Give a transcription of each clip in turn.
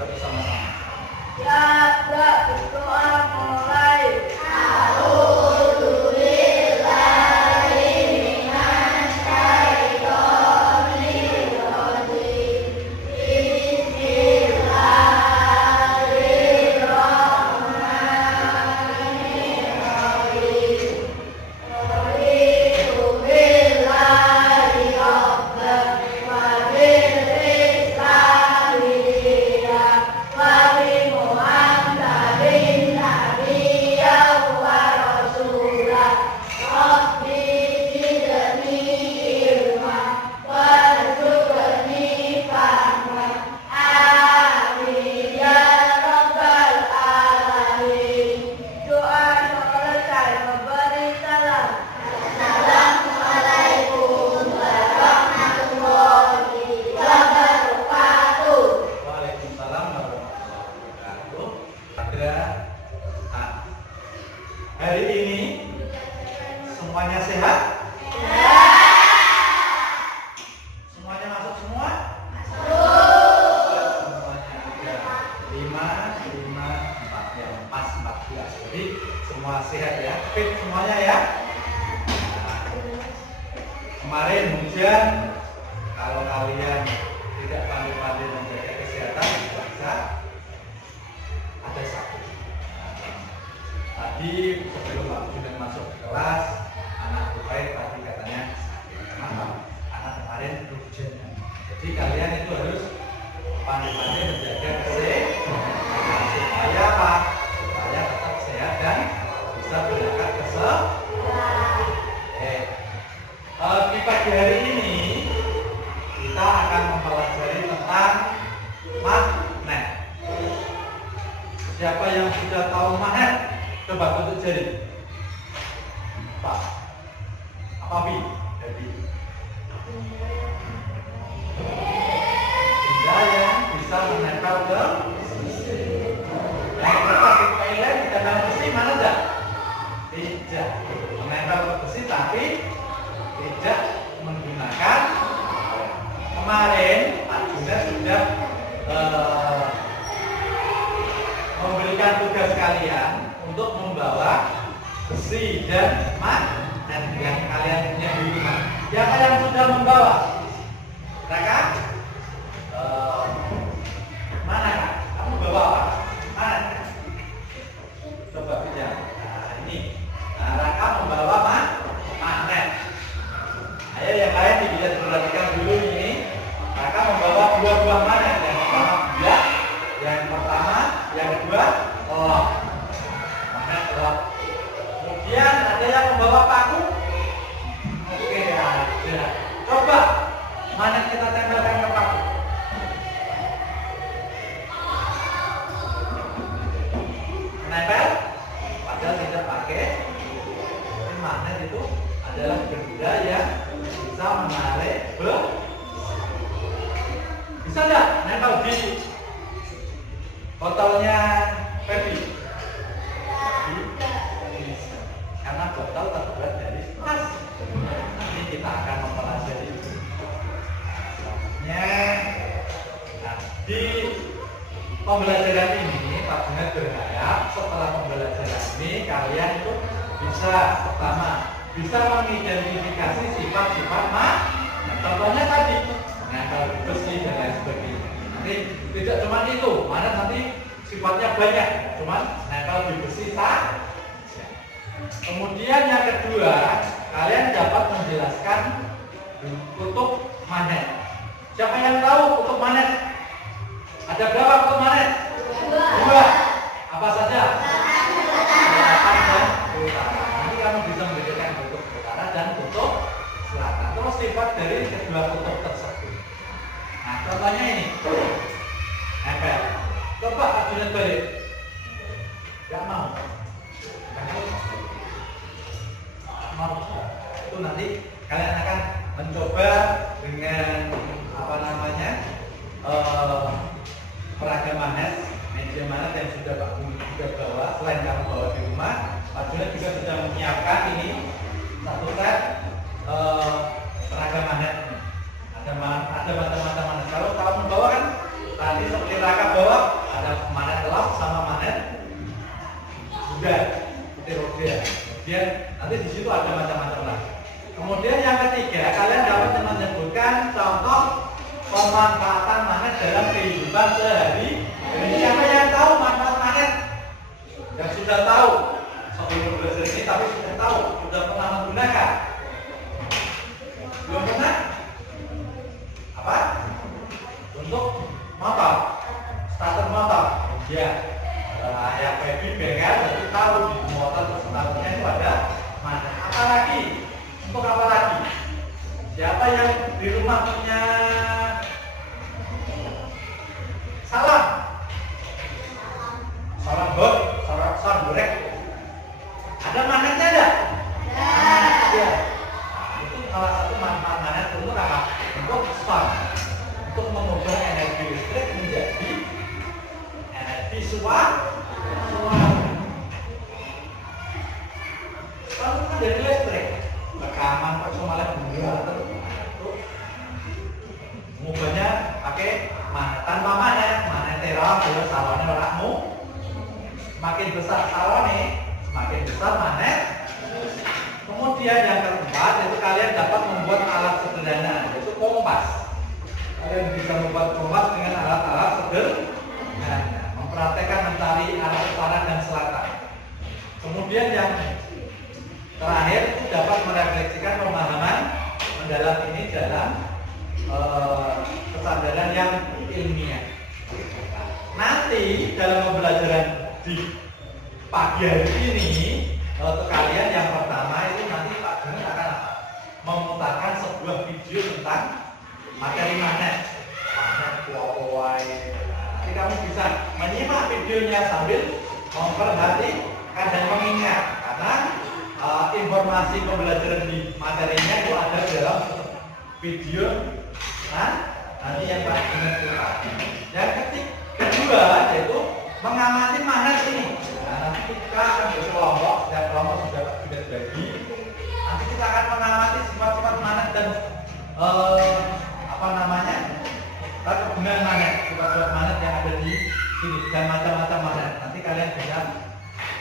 baca bersama-sama. Ya, berdoa mulai. Hari ini semuanya sehat? Semuanya masuk semua? Semuanya ada 5, 4 ya, pas 14. Jadi semua sehat ya, fit semuanya ya. Nah, kemarin hujan, kalau kalian tidak pandai-pandai menjaga kesehatan bisa ada sakit. Tadi sebelum Pak Junet masuk ke kelas, anak Tupai tadi katanya sakit. Kenapa? Karena kemarin hujan. Jadi kalian itu harus pandai-pandai menjaga kesehatan supaya apa? Supaya tetap sehat dan bisa berangkat ke sekolah. Di pagi hari ini kita akan mempelajari tentang magnet. Siapa yang sudah tahu magnet? Coba tutup jari. Pak. Apa Bi? Jadi benda yang bisa menempel ke yang pakai toilet di dalam besi mana enggak? Tidak. Menempel ke besi tapi tidak menggunakan. Kemarin Pak Junet sudah memberikan tugas kalian untuk membawa besi dan magnet yang kalian punya di rumah. Siapa yang sudah membawa? Raka? Mana Kak? Kamu bawa apa? Mana? Coba bicara. Nah, ini. Nah, Raka membawa magnet. Ayo yang lain dilihat perhatikan dulu ini. Raka membawa dua buah magnet. Yang pertama bulat, yang pertama, yang kedua telok. Kemudian ada yang membawa paku. Oke, ada. Coba magnet kita tempelkan ke paku. Menempel? Padahal tidak pakai. Tapi magnet itu adalah benda yang bisa menarik bisa nggak nempel di botolnya Pepi? Karena botol terbuat dari emas. Nanti kita akan mempelajari selanjutnya. Nah, di pembelajaran ini Pak Junet berharap setelah pembelajaran ini kalian itu bisa pertama bisa mengidentifikasi sifat-sifat magnet. Contohnya tadi nempel di besi dan lain sebagainya. Nanti tidak cuma itu, magnet nanti sifatnya banyak, cuma nempel di besi saja. Kemudian yang kedua, kalian dapat menjelaskan kutub magnet. Siapa yang tahu kutub magnet? Ada berapa kutub magnet? Dua. Apa saja? Selatan dan utara. Nanti kamu bisa membedakan kutub utara dan kutub selatan. Terus sifat dari kedua kutub tersebut. Nah, contohnya ini. Nempel. Coba Pak Junet balik. Gak mau. Itu nanti kalian akan mencoba dengan apa namanya peragam magnet, media magnet yang sudah Pak Junet juga bawa. Selain kamu bawa di rumah, Pak Junet juga sudah menyiapkan ini satu set peragam magnet. Ada macam-macam magnet. Kalau kamu bawa kan tadi seperti Raka bahwa ada magnet gelap sama magnet bulat, heterogen. Kemudian nanti di situ ada macam-macam lagi. Kemudian yang ketiga, kalian dapat menyebutkan contoh pemanfaatan magnet dalam kehidupan sehari. Siapa yang tahu manfaat magnet? Yang sudah tahu sebelum belajar ini, tapi sudah tahu, sudah pernah menggunakan. Belum pernah? Apa? Untuk motor, starter motor. Ya, yang baby bengkel jadi tahu di motor starternya itu ada magnet. Apa lagi? Untuk apa lagi? Siapa yang di rumah punya salam? Salam bot, salam goreng. Ada magnetnya enggak? Ya. Itu salah satu manfaat magnet untuk apa? Untuk spam, untuk mengubah energi listrik menjadi energi suara. Spam kan jadi listrik. Rekaman kok cuma lihat benda mengubahnya pakai magnet. Tanpa magnet terang kalau salonnya orangmu semakin besar salonnya semakin besar magnet. Kemudian yang keempat itu kalian dapat membuat alat sederhana yaitu kompas. Kalian bisa membuat kompas dengan alat-alat sederhana, mempraktekkan mencari arah utara dan selatan. Kemudian yang terakhir itu dapat merefleksikan pemahaman mendalam ini dalam kesadaran yang ilmiah. Nanti dalam pembelajaran di pagi hari ini untuk kalian yang pertama itu nanti Pak Guru akan apa? Memutarkan sebuah video tentang materi magnet kuawai. Nanti kamu bisa menyimak videonya sambil memperhatikan dan mengingat karena informasi pembelajaran di materinya itu ada dalam video. Nanti yang Pak Guru. Yang kedua yaitu mengamati magnet ini. Nanti kita akan berkelompok, setiap kelompok sudah bagi. Nanti kita akan mengamati sifat-sifat magnet dan kegunaan magnet, sifat-sifat magnet yang ada di sini dan macam-macam magnet. Nanti kalian bisa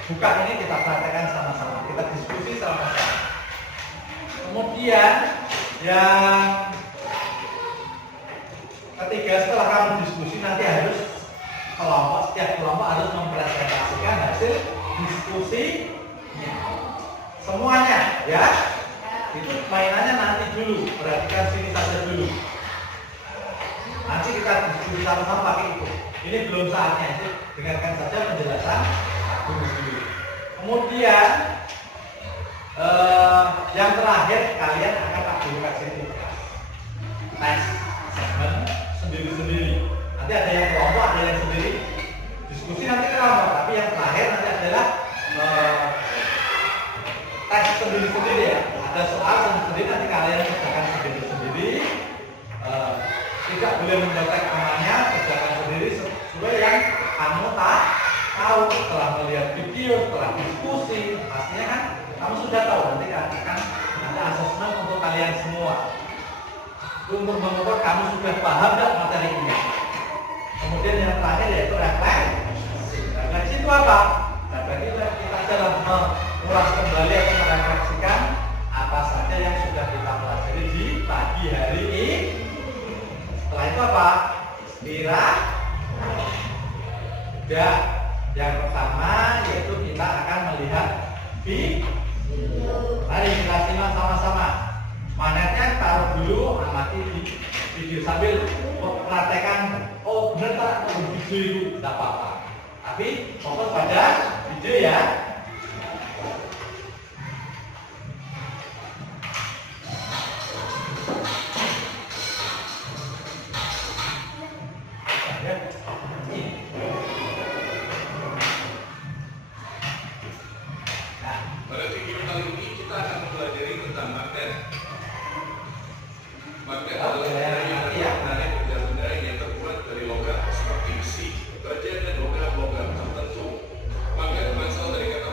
buka ini, kita praktekkan sama-sama, kita diskusi sama-sama. Kemudian yang ketiga, setelah kamu diskusi nanti harus setiap kelompok harus mempresentasikan hasil diskusinya semuanya, ya. Itu mainannya nanti dulu, perhatikan sini saja dulu. Nanti kita diskusi sama-sama pakai itu. Ini belum saatnya, itu dengarkan saja penjelasan dulu. Kemudian yang terakhir kalian akan kasih tugas tes segmen sendiri-sendiri. Nanti ada yang kelompok, ada yang sendiri. Diskusi nanti kelompok, tapi yang terakhir nanti adalah tes sendiri-sendiri, ya. Ada soal sendiri-sendiri, nanti kalian kerjakan sendiri-sendiri. Tidak boleh mencetak namanya, kerjakan sendiri sesuai yang kamu tahu setelah melihat video, setelah diskusi. Pastinya kan kamu sudah tahu, nanti akan ada asesmen untuk kalian semua untuk mengukur kamu sudah paham tidak materi ini. Kemudian yang terakhir yaitu refleksi. Refleksi itu apa? Refleksi kita dalam mengulas kembali atau merefleksikan apa saja yang sudah kita pelajari di pagi hari ini. Setelah itu apa? Istirahat. Yang pertama yaitu kita akan melihat video. Mari kita simak sama-sama. Magnetnya taruh dulu, amati video sambil praktekan. Oh benar tak? Video itu tidak apa-apa. Tapi fokus pada video, ya. Pada video kali ini kita akan mempelajari tentang magnet. Magnet adalah magnet benda-benda yang terbuat dari logam seperti besi, baja dan logam-logam tertentu. Magnet berasal dari kata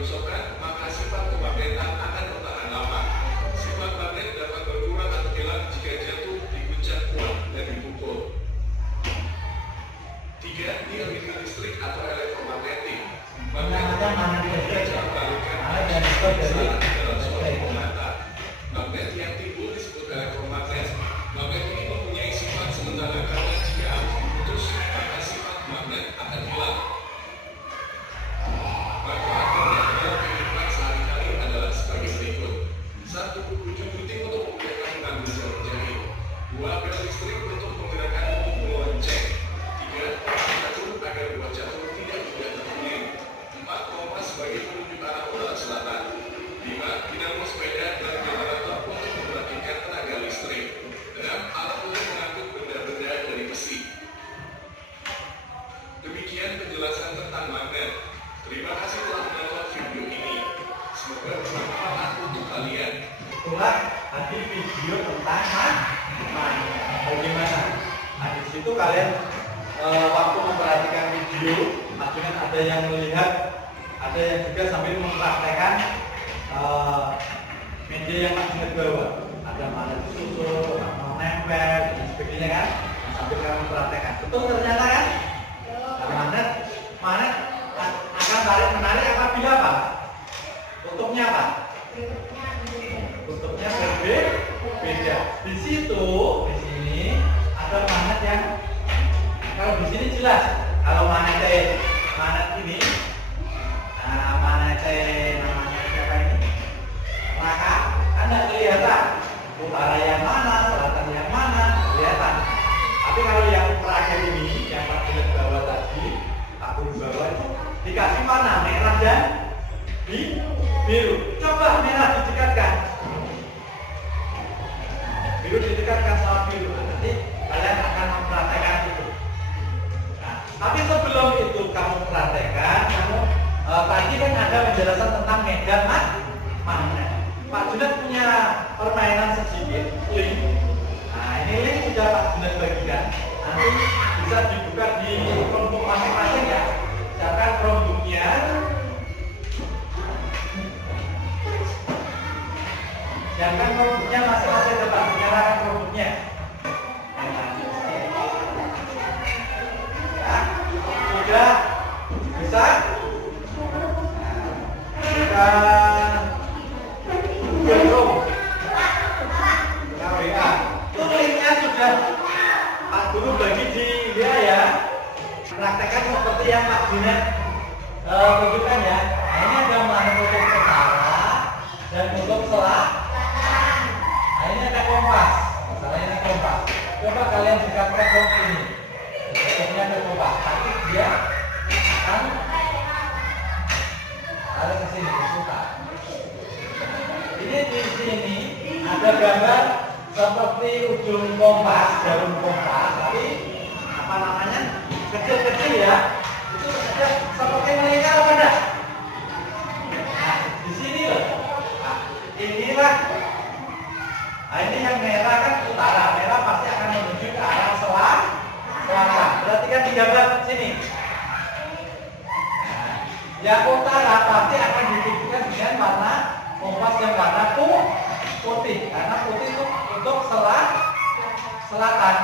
kerusakan, maka sifat kemagnetan akan bertahan lama. Sifat magnet dapat berkurang atau hilang jika jatuh, diguncang kuat, dan dipukul. 3. Dialiri listrik atau elektromagnetik. Namanya magnet listrik. Magnet yang disebut dari dalam suatu mata. Magnet yang timbul disebut elektromagnet. Magnet ini mempunyai sifat sementara karena jika harus diputus, maka sifat magnet akan hilang. Manfaat magnet dalam kehidupan sehari-hari adalah sebagai berikut. 1. Ujung gunting untuk memudahkan mengambil sel jahit. 2. Bel listrik untuk menggerakkan untuk melonceng. 3. Catur agar buah catur tidak mudah terguling. 4. Kompas sebagai penunjuk arah utara selatan. 5. Dinamo sepeda dan generator untuk membangkitkan tenaga listrik. 6. Alat untuk mengangkut benda-benda dari besi. Demikian penjelasan tentang magnet. Terima kasih telah menonton video ini. Semoga bermanfaat untuk kalian. itulah tadi video tentang magnet. Bagaimana? Nah di situ kalian waktu memperhatikan video, maksudnya ada yang melihat, ada yang juga sambil mempraktekkan media yang magnet bawah. Ada magnet susun, mau nempel, dan sebagainya kan. Nah, sambil kamu praktekkan. Betul ternyata kan? Nah, magnet akan tarik menarik apabila apa? Kutubnya apa? Kutubnya berbeda. Di situ, di sini ada magnet yang kalau di sini jelas. Kalau magnet ini, nah magnet namanya siapa ini? Maka kan tidak kelihatan utara yang mana, selatan yang mana, kelihatan. Tapi kalau yang terakhir ini, yang magnet bawah tadi, aku di bawah itu dikasih warna merah dan biru. Coba merah didekatkan, biru didekatkan sama biru. Nanti kalian akan mempraktekkan itu. Nah, tapi sebelum itu kamu praktekkan, tadi kan ada penjelasan tentang medan magnet. Pak Junet punya permainan sedikit, link. Nah, ini link sudah Pak Junet bagikan. Nanti bisa dibuka di kelompok masing-masing ya. Siapkan Chromebooknya. Siapkan Chromebooknya masing-masing, Pak. Nyalakan Chromebooknya. Ya, sudah bisa? Kita Google WA. Itu linknya sudah Pak Guru bagi di dia ya. Praktekkan seperti yang Pak Junet tunjukkan ya. Nah, ini ada magnet kutub utara dan kutub selatan. Nah, ini ada kompas. Misalnya ini kompas. Coba kalian dekatkan ke sini. Kutubnya ke kompas. Tapi dia akan tarik ke sini ke suka. Ini di sini ada gambar seperti ujung kompas, jarum kompas, tapi apa namanya kecil-kecil ya. Itu seperti melingkar apa enggak? Nah, di sini loh. Nah, inilah. Nah, ini yang merah kan utara. Merah pasti akan menuju ke arah selatan. Berarti kan di gambar sini. Nah, yang utara pasti akan ditunjukkan dengan warna kompas yang warna putih, karena putih itu untuk selatan. Nah,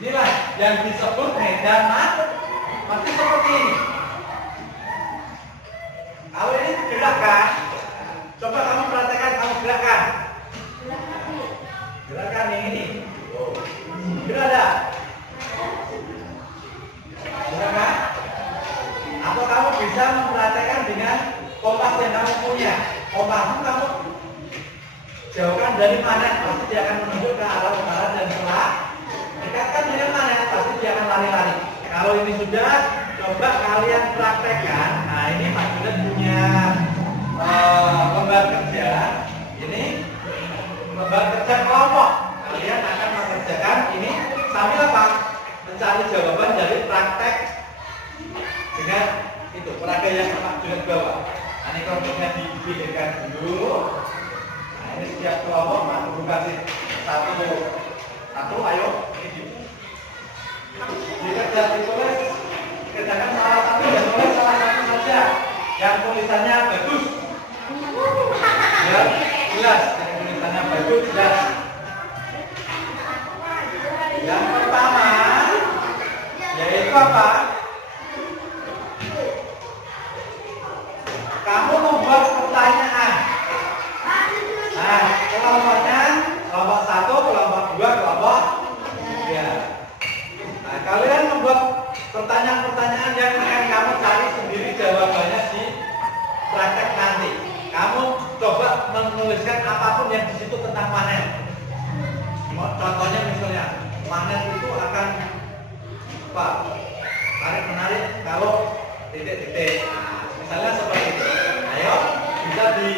inilah yang disebut medan magnet. Masih seperti ini. Kalau ini gerakan, coba kamu perhatikan, kamu gerakan. Gerakan yang ini. Gerak ada? Gerakan? Atau kamu bisa memperhatikan dengan kompas yang kamu punya. Kompasmu kamu jauhkan dari magnet, pasti dia akan menunjuk ke arah utara dan selatan. Dekatkan dengan magnet, pasti dia akan lari-lari. Kalau ini sudah, coba kalian praktekkan. Nah, ini Pak Junet punya lembar kerja. Ini lembar kerja kelompok. Kalian akan mengerjakan ini sambil apa? Mencari jawaban dari praktek dengan itu peraga yang Pak Junet bawa. Nah, ini kelompoknya dipilihkan dulu. Nah, ini setiap kelompok Pak Guru kasih satu, ayo ini dikerja ditulis, kerjakan salah satu dan tulis salah satu saja. yang tulisannya bagus. Ya, jelas. Yang tulisannya bagus, jelas. Yang pertama yaitu apa? Kamu membuat pertanyaan. Nah, kelompoknya kelompok 1, kelompok 2, kelompok 3. Nah, kalian membuat pertanyaan-pertanyaan yang akan kamu cari sendiri jawabannya di praktek nanti. Kamu coba menuliskan apapun yang di situ tentang manen. Contohnya misalnya, manen itu akan apa? Tarik-menarik kalau titik-titik. Misalnya seperti itu. Ayo, bisa di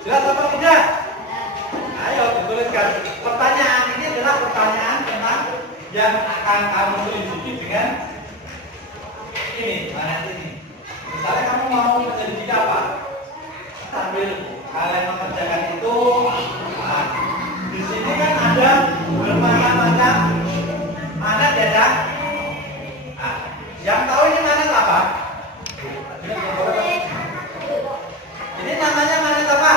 jelas atau tidak? Ayo dituliskan. Pertanyaan ini adalah pertanyaan tentang yang akan kamu selidiki dengan ini, manen ini. Misalnya kamu mau menyelidiki apa? Sambil kalian mengerjakan itu, nah, di sini kan ada bermacam-macam manen ya, Cak? Nah, yang tahu ini manen apa? Ini namanya manen apa?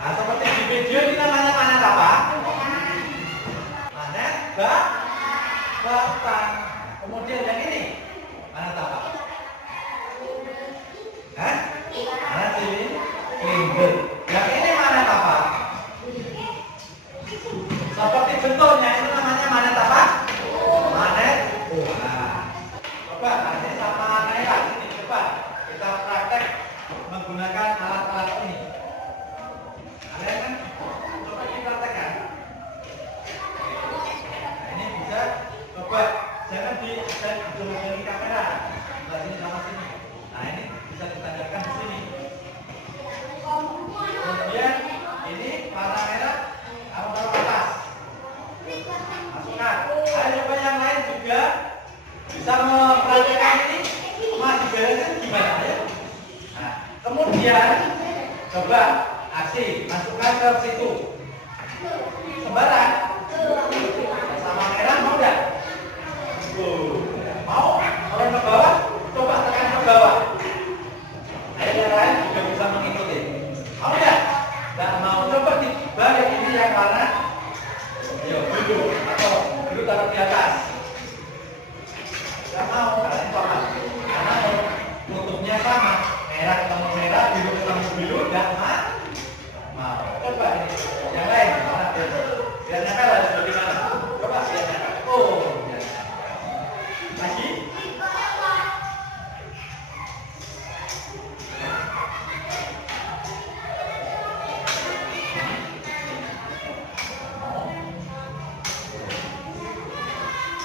Nah, seperti di video ini namanya manen apa? Manen batang. Kemudian yang ini manen apa? Hah? Manen silinder. Yang ini manen apa? Seperti bentuknya itu namanya manen apa? Manen buah. Coba nanti sama Naira ini coba kita praktek menggunakan alat-alat ini. Kalian kan coba dipraktekkan. Nah, ini bisa coba jangan di kamera. Sebelah sini sama sini. Nah, ini bisa ditandakan di sini. Kemudian ini warna merah kamu taruh atas. Masukkan. Ayo coba yang lain juga bisa mempraktekkan ini. Masih beresnya gimana ya? Nah, kemudian coba aksi masukkan ke situ. Sembarang. Sama merah mau enggak? Mau? Orang ke bawah? Coba tekan ke bawah. Ayo yang lain juga bisa mengikuti. Mau enggak? Enggak mau. Coba dibalik ini yang warna. Ayo, biru atau biru taruh di atas. Enggak mau, kalian paham. Karena tutupnya sama. Merah ketemu merah, biru ketemu biru, enggak mau. Coba ini. Yang lain, mana biar nempel harus bagaimana? Coba biar nempel. Oh, biar nempel. Lagi.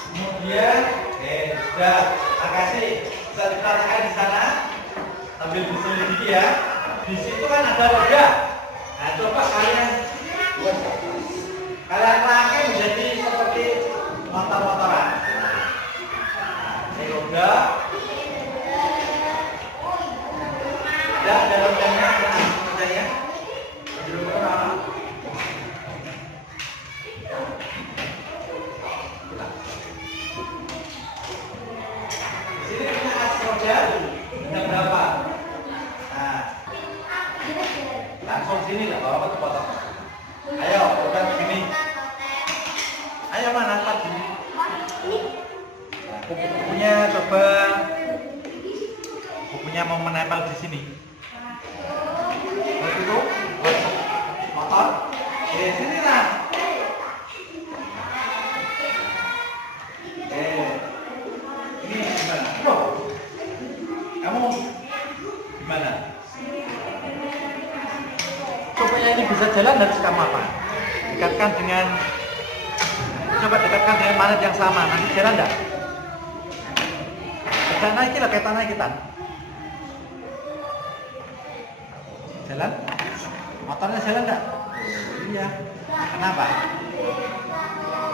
Kemudian, sudah. Makasih. Bisa dipraktekkan di sana sambil diselidiki ya. Di situ kan ada roda. Nah, coba kalian pakai menjadi seperti motor-motoran. Nah, ini roda. Ada rodanya, ada rodanya. Di roda. Di sini punya as roda. Ada berapa? Nah, langsung sini lah, bawa ke potong. Ayo, udah sini. Ayo mana tadi? Bukunya coba. Bukunya mau menempel di sini. Terus itu, motor. Sini lah. Ini gimana? Loh, kamu gimana? Supaya ini bisa jalan harus kamu apa? Dekatkan dengan, coba dekatkan dengan manet yang sama, nanti jalan enggak? Kita naikin lah, kita naikin. Jalan? Motornya jalan enggak? Iya. Kenapa?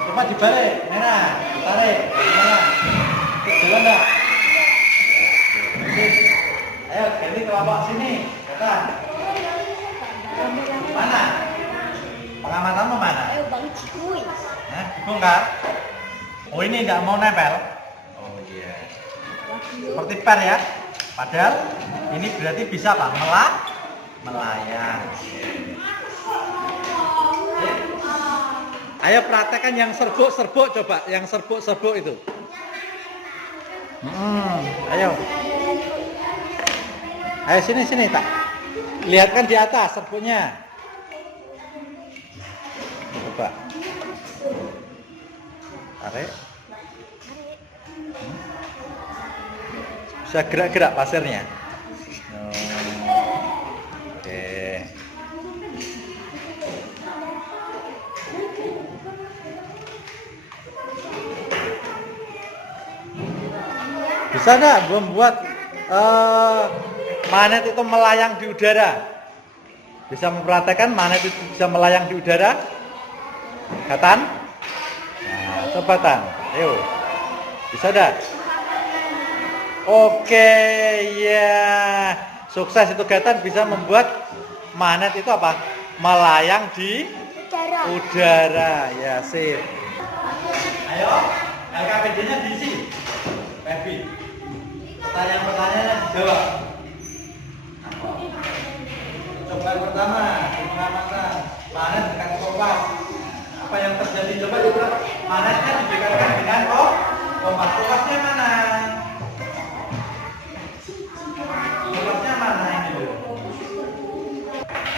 Coba dibalik, Nena, tarik, gimana? Jalan enggak? Ayo, ganti kelompok sini, kata. Mana? Pengamatanmu mana? Ayo Bang Cikuy. Dibongkar? Oh, ini tidak mau nempel? Oh iya. Seperti per ya? Padahal ini berarti bisa apa? Melayang. Ayo praktekkan yang serbuk-serbuk coba, yang serbuk-serbuk itu. Ayo. Ayo sini tak. Lihatkan di atas serbuknya. Coba. Tarik. Bisa gerak-gerak pasirnya. Oke. Bisa nggak membuat magnet itu melayang di udara? Bisa mempraktekkan magnet itu bisa melayang di udara? Gatan? Nah, coba Tan. Ayo. Bisa nggak? Oke, ya. Sukses itu Gatan bisa membuat magnet itu apa? Melayang di udara. Ya, sip. Ayo, LKPD-nya diisi. Pepi. Pertanyaan-pertanyaannya dijawab. Coba pertama, pengamatan magnet dekat kompas. Apa yang terjadi? Coba juga magnetnya didekatkan dengan kompas. Kompasnya mana? Kompasnya mana ini loh?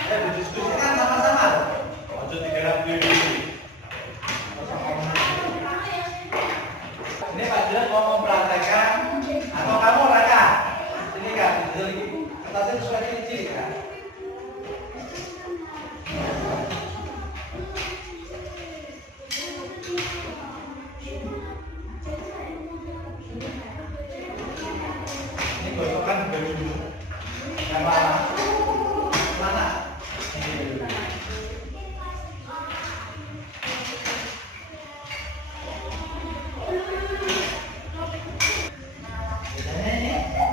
Didiskusikan sama-sama. Ojo digarap dulu. Ini Pak Jelas mau mempraktekkan atau kamu Raka? Ini kan, kertasnya sesuai kecil kan? Ini gosokkan dulu. Yang mana? Mana? Ini dulu.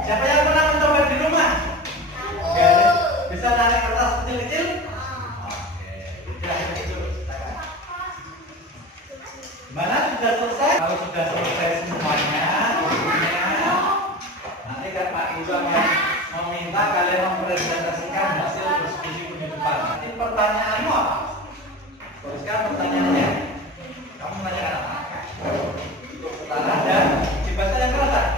Siapa yang pernah mencoba di rumah? Oke, bisa narik kertas kecil-kecil? Oke, udah itu. Gimana? Sudah selesai? Kalau sudah selesai semuanya, nanti kan Pak Guru akan meminta kalian mempresentasikan hasil diskusi minggu depan. Nanti pertanyaanmu apa? Tuliskan pertanyaannya. Kamu menanyakan apa? Untuk setara dan dibaca yang keras.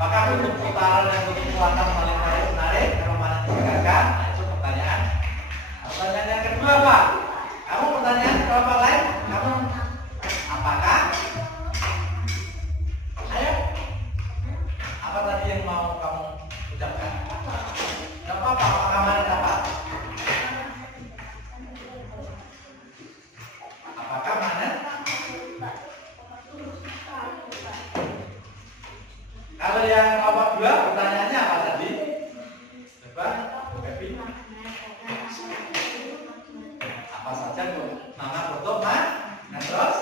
Apakah untuk putaran dan untuk muatan paling menarik kalau mana didekatkan? Nah, itu pertanyaan. Pertanyaan yang kedua apa? Kamu pertanyaan kelompok lain? Kamu apakah? Ayo. Apa tadi yang mau kamu ucapkan? Gak apa-apa, apakah mana dapat? Apakah mana? Kalau yang kelompok dua pertanyaannya apa tadi? Coba, Happy. Apa saja nama foto nah terus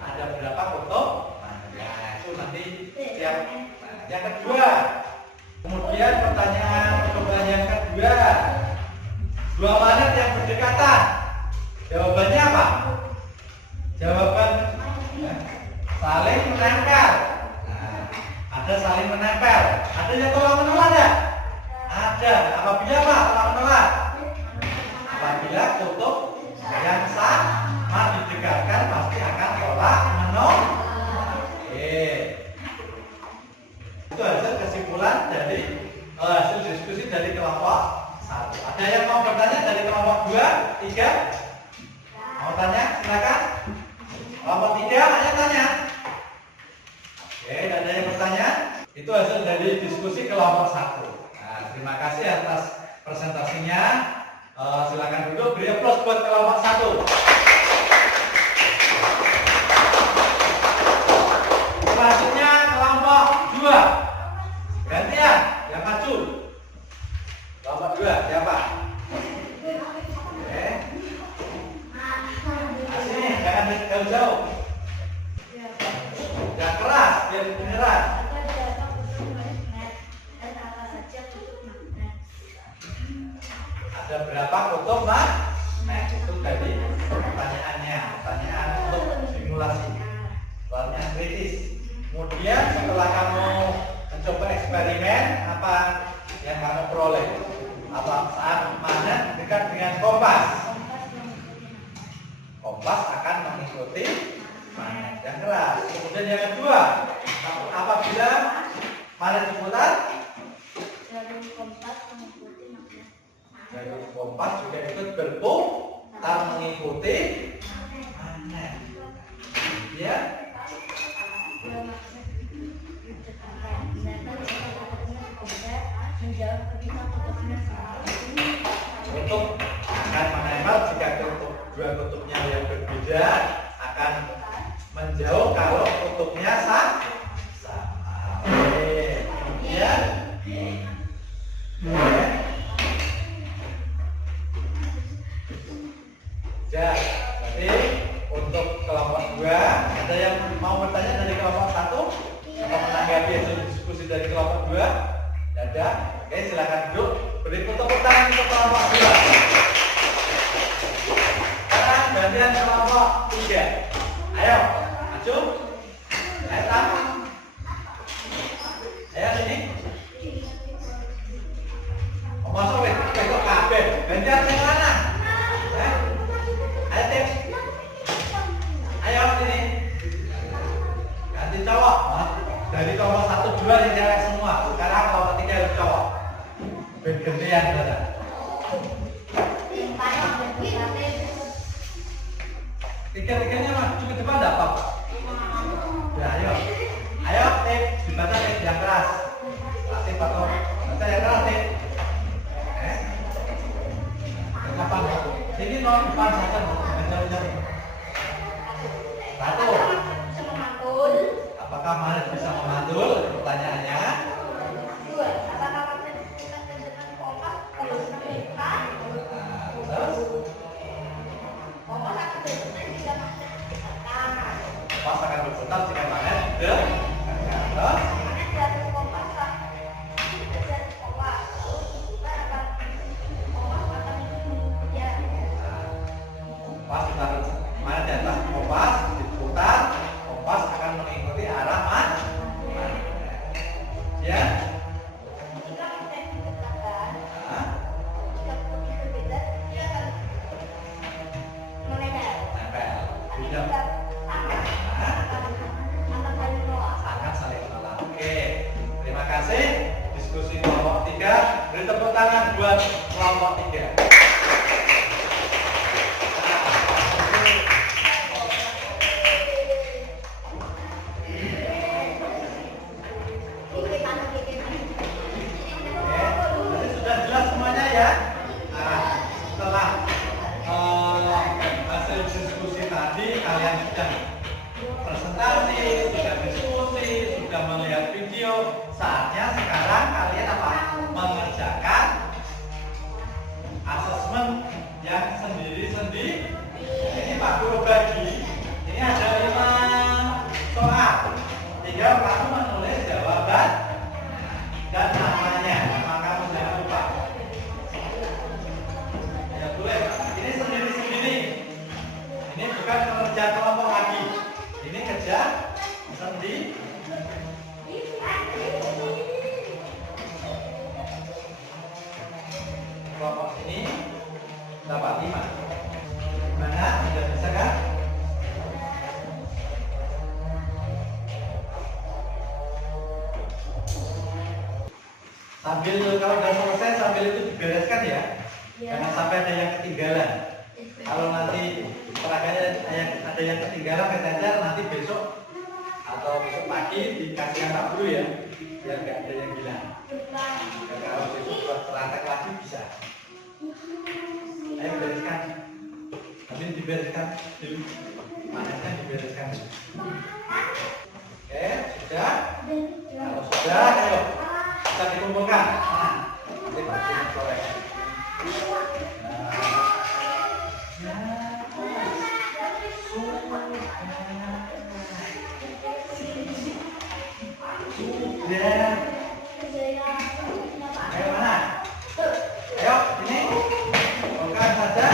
ada berapa foto? Nah, itu nanti siap. Nah, yang kedua, kemudian pertanyaan yang kedua, dua magnet yang berdekatan. Jawabannya apa? Jawaban saling menempel. Nah, ada saling menempel. Ada yang tolak menolak ya? Ada. Apabila apa? Tolak menolak. Apabila kutub yang sama didekatkan pasti akan tolak menolak. Oke. Itu hasil kesimpulan dari hasil diskusi dari kelompok 1. Ada yang mau bertanya dari kelompok 2, 3? Mau tanya? Silakan. Kelompok 3, ayo tanya. Oke, ada yang bertanya? Itu hasil dari diskusi kelompok 1. Nah, terima kasih atas presentasinya. Silakan duduk, beri aplaus buat kelompok 1. Selanjutnya kelompok 2. Gantian, yang maju. Kelompok 2, siapa? Oke. Sini, jangan jauh-jauh. Jangan keras, biar beneran. Ada berapa kutub magnet? Itu tadi pertanyaan. magnet yang keras. Kemudian yang kedua, apabila magnet diputar, Jarum kompas mengikuti magnet. jarum kompas juga ikut berputar mengikuti magnet. Ya, Dua magnet didekatkan. Sedangkan jika kutubnya berbeda, menjauh ketika kutubnya sama. kutub akan menempel jika dua kutubnya yang berbeda akan menjauh kalau kutubnya sama. Oke, kemudian ya, berarti untuk kelompok 2 ada yang mau bertanya dari kelompok 1 atau menanggapi hasil diskusi dari kelompok 2? Tidak ada. Oke, silakan duduk. Beri tepuk tangan untuk kelompok 2. Sekarang gantian kelompok 3. Ayo, maju. Ayo tamu. Ayo sini. Masuk besok kabeh. Gantian yang mana? Ayo tim. Ayo sini. Ganti cowok. Dari kelompok 1, 2 yang cewek semua. Sekarang kelompok 3 yang cowok. Bergantian saja. Tiga-tiganya maju ke depan enggak apa-apa. Ya, ayo. Ayo tim, dibaca tim yang keras. Latih atau baca yang keras tim. Kapan? Sini non depan saja jauh-jauh. 1. Apakah magnet bisa memantul? Pertanyaannya. 2. Apakah magnet didekatkan dengan kompas harus mengikat? Terus, Kompas akan berputar jika magnet didekatkan. pas akan berputar jika magnet terus. Magnet jarum kompas jarum kompas lalu diputar akan kompas akan mengikuti. Pas ditaruh magnet di atas kompas, diputar, kompas akan mengikuti arah magnet. Ya. Jika magnet didekatkan, Nah, jika putih berbeda, dia akan menempel. nempel. Tapi Tidak. jika sama, akan saling menolak. Sangat saling menolak. Oke, terima kasih. Diskusi kelompok 3. Beri tepuk tangan buat kelompok 3. Jadi sudah jelas semuanya ya. Nah, setelah hasil diskusi tadi, kalian sudah presentasi, sudah diskusi, sudah melihat video. Saatnya sekarang kalian apa? Mengerjakan asesmen yang sendiri-sendiri. Ini Pak Guru bagi. Ini ada 5 soal. Tinggal kamu menulis jawaban dan namanya. Nama kamu jangan lupa. Ya boleh. Ini sendiri-sendiri. Ini bukan kerja kelompok lagi. Ini kerja sendiri. Kelompok ini dapat 5. Mana? Sudah bisa kan? Sambil kalau udah selesai sambil itu dibereskan ya. Jangan sampai ada yang ketinggalan. Kalau nanti peragannya ada yang ketinggalan kecacar nanti besok atau besok pagi dikasihkan Pak Guru ya, biar nggak ada yang hilang. Dan kalau besok buat terangkat lagi bisa. Ayo bereskan. Nanti dibereskan dulu. Manasnya dibereskan. Oke, sudah. Kalau sudah, ayo kita dikumpulkan. Nah, nanti Pak Guru sore. Sudah. Ayo mana? Ayo sini. Bukan saja.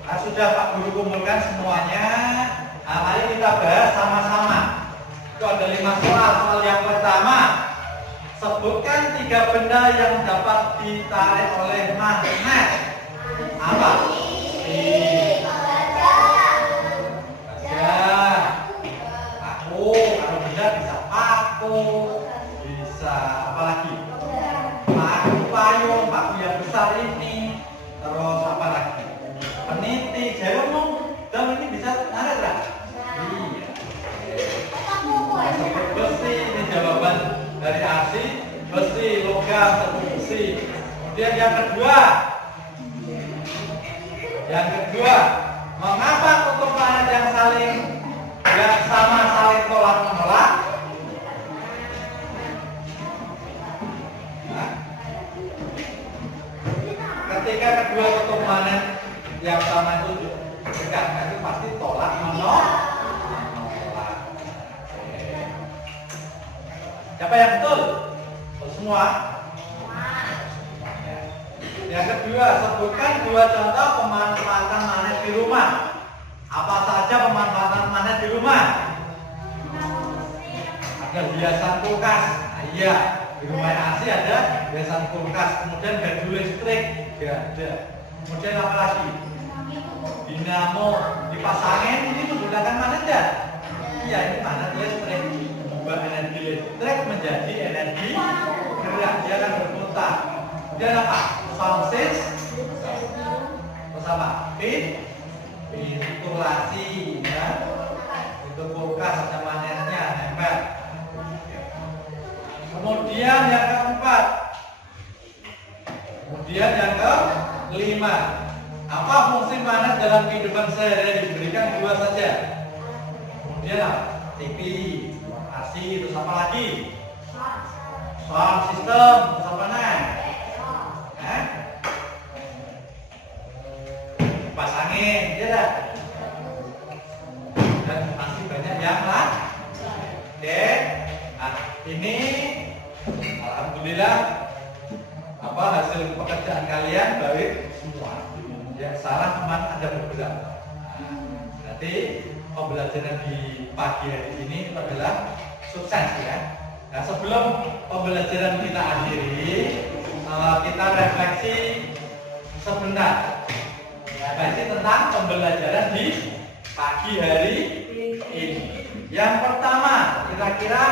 Nah, sudah Pak Guru kumpulkan semuanya. Nah, mari kita bahas sama-sama. Itu ada 5 soal. Soal yang pertama, sebutkan 3 benda yang dapat ditarik oleh magnet. Apa? Yang kedua, mengapa kutub planet yang sama saling tolak menolak? Nah, ketika kedua kutub planet yang sama itu dekat, itu pasti tolak menolak. Siapa yang betul? Semua. Yang kedua, sebutkan dua contoh pemanfaatan magnet di rumah. Apa saja pemanfaatan magnet di rumah? Ada hiasan kulkas. Nah, iya, di rumah Asi ada hiasan kulkas. Kemudian gardu listrik, ada. Kemudian apa lagi? Dinamo dipasangin, ini menggunakan magnet ya? Iya, ini magnet listrik. Mengubah energi listrik menjadi energi gerak, dia akan berputar. Kemudian apa? Soundsis, terus apa? Ventilasi, ya. Itu kulkas ada magnetnya, nempel. Kemudian yang keempat, yang kelima, apa fungsi magnet dalam kehidupan sehari-hari? Diberikan dua saja. Kemudian apa? TV, AC, terus apa lagi? Sound system, terus apa nih? Pasangin, ya dah. Dan masih banyak yang lain. Oke. Nah, ini alhamdulillah hasil pekerjaan kalian baik semua. Yang salah cuma ada beberapa. Nanti pembelajaran di pagi hari ini adalah sukses ya. Nah, sebelum pembelajaran kita akhiri, kita refleksi sebentar. Refleksi tentang pembelajaran di pagi hari ini. Yang pertama, kira-kira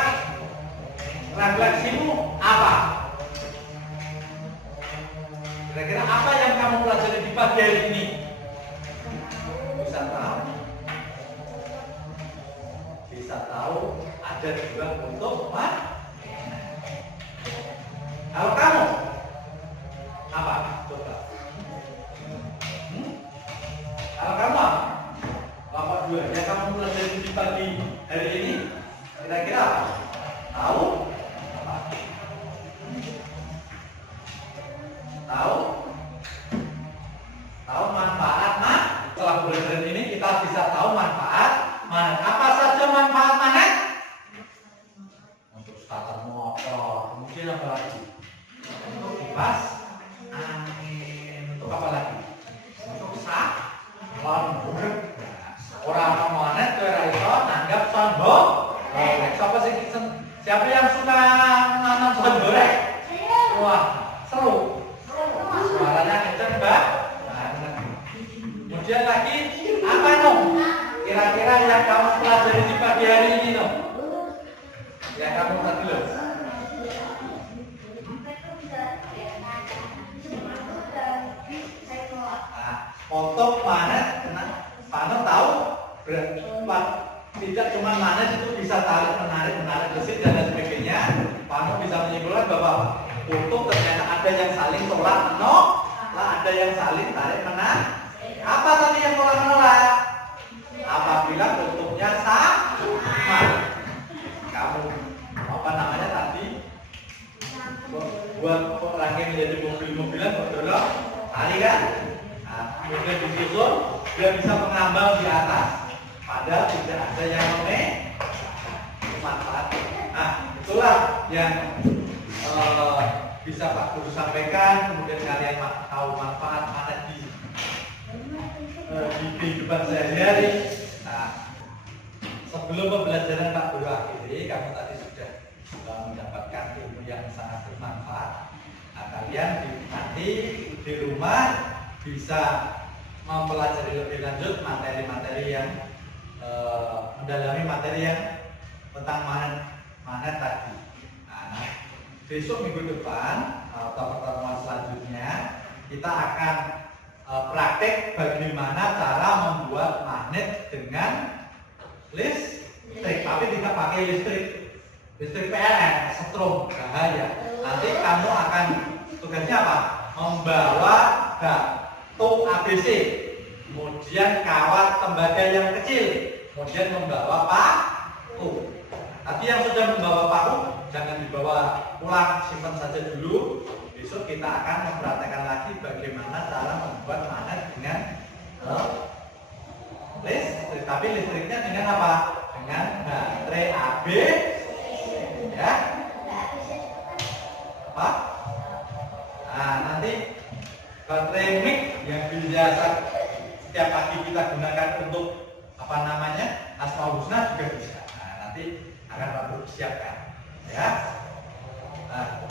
refleksimu apa? Kira-kira apa yang kamu pelajari di pagi hari ini? Bisa tahu ada dua bentuk magnet. Kalau kamu apa? Coba. Kalau kamu apa? Bapak dua yang kamu pelajari di pagi hari ini, kira-kira apa? Tahu? Apa? Tahu? Tahu manfaat magnet? Setelah pembelajaran ini kita bisa tahu manfaat magnet. Apa saja manfaat magnet? Untuk starter motor, kemudian apa lagi? Untuk kipas angin, untuk apa lagi? Untuk orang magnet tuh itu nanggap soundbox. Siapa yang suka nanam soundbox? Wah, seru. Suaranya kenceng, Mbak. Kemudian lagi apa dong? Kira-kira yang kamu pelajari di pagi hari ini dong? Yang kamu tadi loh. Untuk magnet, Pano tahu tidak cuma magnet itu bisa tarik menarik besi dan sebagainya. Pano bisa menyimpulkan bahwa kutub ternyata ada yang saling tolak menolak, ada yang saling tarik menarik. Apa tadi yang tolak menolak? Apabila kutubnya sama. Kamu apa namanya tadi? Buat rangkai menjadi mobil-mobilan berdorong, tali kan? Kemudian disusun, dia bisa mengambang di atas. Padahal tidak ada yang manfaat. Nah, itulah yang bisa Pak Guru sampaikan. Kemudian kalian tahu manfaat magnet di kehidupan sehari-hari. Nah, sebelum pembelajaran Pak Guru akhiri, kamu tadi sudah mendapatkan ilmu yang sangat bermanfaat. Nah, kalian nanti di rumah bisa mempelajari lebih lanjut materi-materi yang mendalami materi yang tentang magnet tadi. Nah, besok minggu depan atau pertemuan selanjutnya kita akan praktek bagaimana cara membuat magnet dengan listrik, tapi tidak pakai listrik PLN, setrum, bahaya. Nanti kamu akan tugasnya apa? Membawa kartu ABC. kemudian kawat tembaga yang kecil, kemudian membawa paku. Tadi yang sudah membawa paku jangan dibawa pulang, simpan saja dulu. Besok kita akan mempraktekkan lagi bagaimana cara membuat magnet dengan listrik. Tapi listriknya dengan apa? Dengan baterai AB, ya. Apa? Nah, nanti baterai mic yang biasa setiap pagi kita gunakan untuk apa namanya Asmaul Husna juga bisa. Nah, nanti akan Pak Guru siapkan, ya. Nah,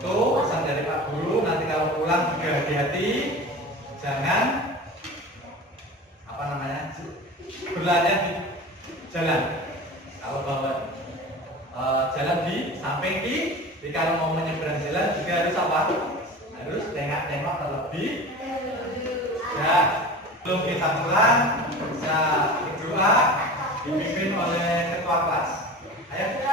itu pesan dari Pak Guru. Nanti kalau pulang juga hati-hati, jangan apa namanya berlarian di jalan. Kalau bawa jalan di samping kiri, kalau mau menyeberang jalan juga harus apa? Harus tengok-tengok terlebih. Ya, belum kita pulang bisa berdoa dipimpin oleh ketua kelas. Ayo.